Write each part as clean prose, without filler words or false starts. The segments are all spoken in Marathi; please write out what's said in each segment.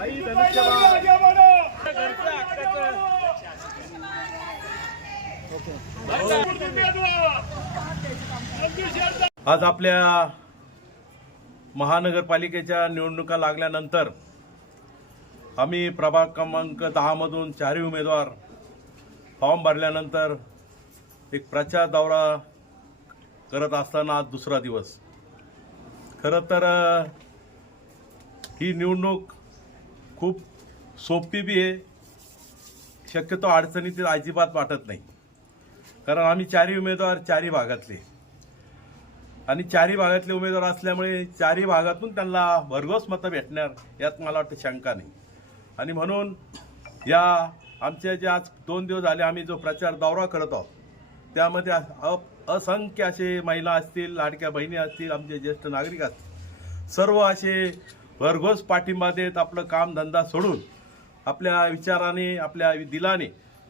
आज आपल्या महानगरपालिकेच्या निवडणुका लागल्यानंतर आम्ही प्रभाग क्रमांक 10 मधून 4 उमेदवार फॉर्म भरल्यानंतर एक प्रचार दौरा करत असताना आज दुसरा दिवस। खरं तर ही निवडणूक खूप सोपी बी आहे, शक्यतो अडचणीतील अजिबात वाटत नाही। कारण आम्ही 4 उमेदवार 4 भागातले आणि 4 भागातले उमेदवार असल्यामुळे 4 भागातून त्यांना भरघोस मतं भेटणार यात मला वाटतं शंका नाही। आणि म्हणून या आमच्या जे आज 2 दिवस झाले आम्ही जो प्रचार दौरा करत आहोत त्यामध्ये असंख्य असे महिला असतील, लाडक्या बहिणी असतील, आमचे ज्येष्ठ नागरिक असतील, सर्व असे भरघोस पाठिंबा देत आपलं काम धंदा सोडून आपल्या विचाराने आपल्या दिलाने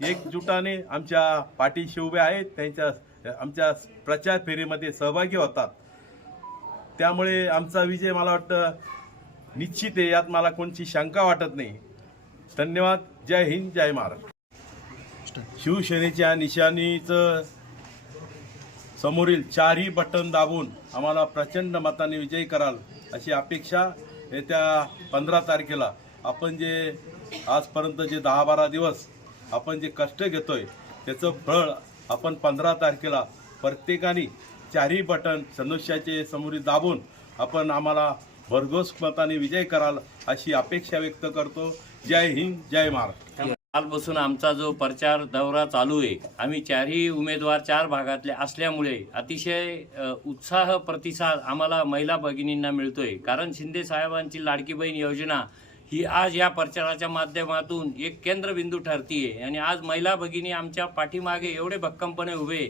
एकजुटाने आमच्या पाठीशी उभे आहेत, त्यांच्या आमच्या प्रचार फेरीमध्ये सहभागी होतात। त्यामुळे आमचा विजय मला वाटतं निश्चित आहे, यात मला कोणती शंका वाटत नाही। धन्यवाद। जय हिंद, जय महाराष्ट्र। शिवसेनेच्या निशाणीचं समोरील 4ही बटन दाबून आम्हाला प्रचंड मताने विजयी कराल अशी अपेक्षा येत्या 15 तारखेला आपण जे आजपर्यंत जे 10-12 दिवस आपण जे कष्ट घेतोय त्याचं फळ आपण 15 तारखेला प्रत्येकाने 4ही बटन धनुष्याचे समोरील दाबून आपण आम्हाला भरघोस मताने विजय कराल अशी अपेक्षा व्यक्त करतो। जय हिंद, जय महाराष्ट्र। कालपासून आमचा जो प्रचार दौरा चालू आहे, आम्ही 4ही उमेदवार 4 भागातले असल्यामुळे अतिशय उत्साह प्रतिसाद आम्हाला महिला भगिनींना मिळतोय। कारण शिंदे साहेबांची लाडकी बहीण योजना ही आज या प्रचाराच्या माध्यमातून एक केंद्रबिंदू ठरतीये आणि आज महिला भगिनी आमच्या पाठीमागे एवढे भक्कमपणे उभे।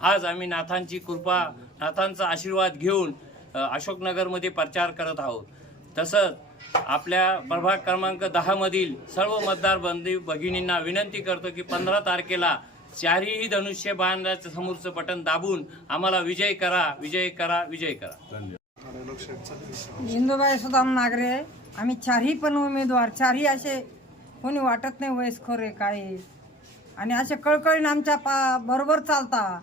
आज आम्ही नाथांची कृपा, नाथांचा आशीर्वाद घेऊन अशोकनगरमध्ये प्रचार करत आहोत। तसंच आपल्या प्रभाग क्रमांक 10 मधील सर्व मतदार भगिनींना विनंती करतो की 15 तारखेला 4ही धनुष्य बाणाचं समोरचं बटन दाबून आम्हाला विजय करा, विजय करा, विजय करा। इंदुबाई सुदाम नागरे। आम्ही 4ही पण उमेदवार 4ही असे कोणी वाटत नाही वयस्कर आहे काय, आणि असे कळकळीने आमच्या बरोबर चालता,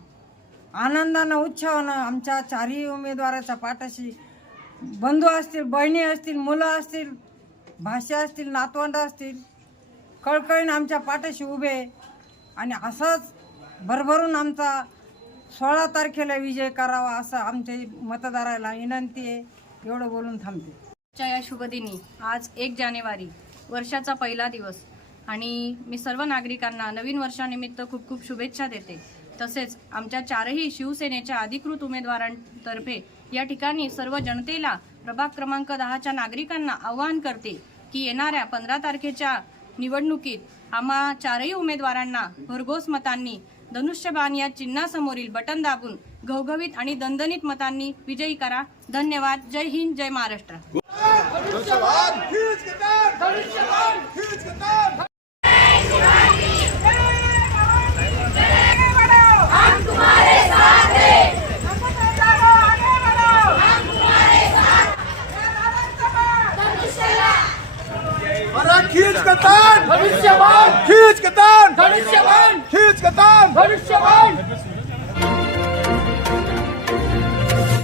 आनंदानं उत्साहानं आमच्या 4ही उमेदवाराच्या पाठीशी बंधू असतील, बहिणी असतील, मुलं असतील, भाषा असतील, नातवंड असतील, कळकळीने आमच्या पाठीशी उभे आणि असाच भरभरून आमचा 16 तारखेला विजय करावा असं आमच्या मतदाराला विनंती आहे। एवढं बोलून थांबते। या शुभदिनी आज 1 जानेवारी वर्षाचा पहिला दिवस आणि मी सर्व नागरिकांना नवीन वर्षानिमित्त खूप खूप शुभेच्छा देते। तसेच आमच्या 4ही शिवसेनेच्या अधिकृत उमेदवारांतर्फे या ठिकाणी सर्व जनतेला प्रभाग क्रमांक 10च्या नागरिकांना आवाहन करते की येणाऱ्या 15 तारखेच्या निवडणुकीत आम्हा 4ही उमेदवारांना भरघोस मतांनी धनुष्यबाण या चिन्हासमोरील बटन दाबून घवघवीत आणि दणदणीत मतांनी विजयी करा। धन्यवाद। जय हिंद, जय महाराष्ट्र। खींच के तान भविष्यवान, खींच के तान भविष्यवान।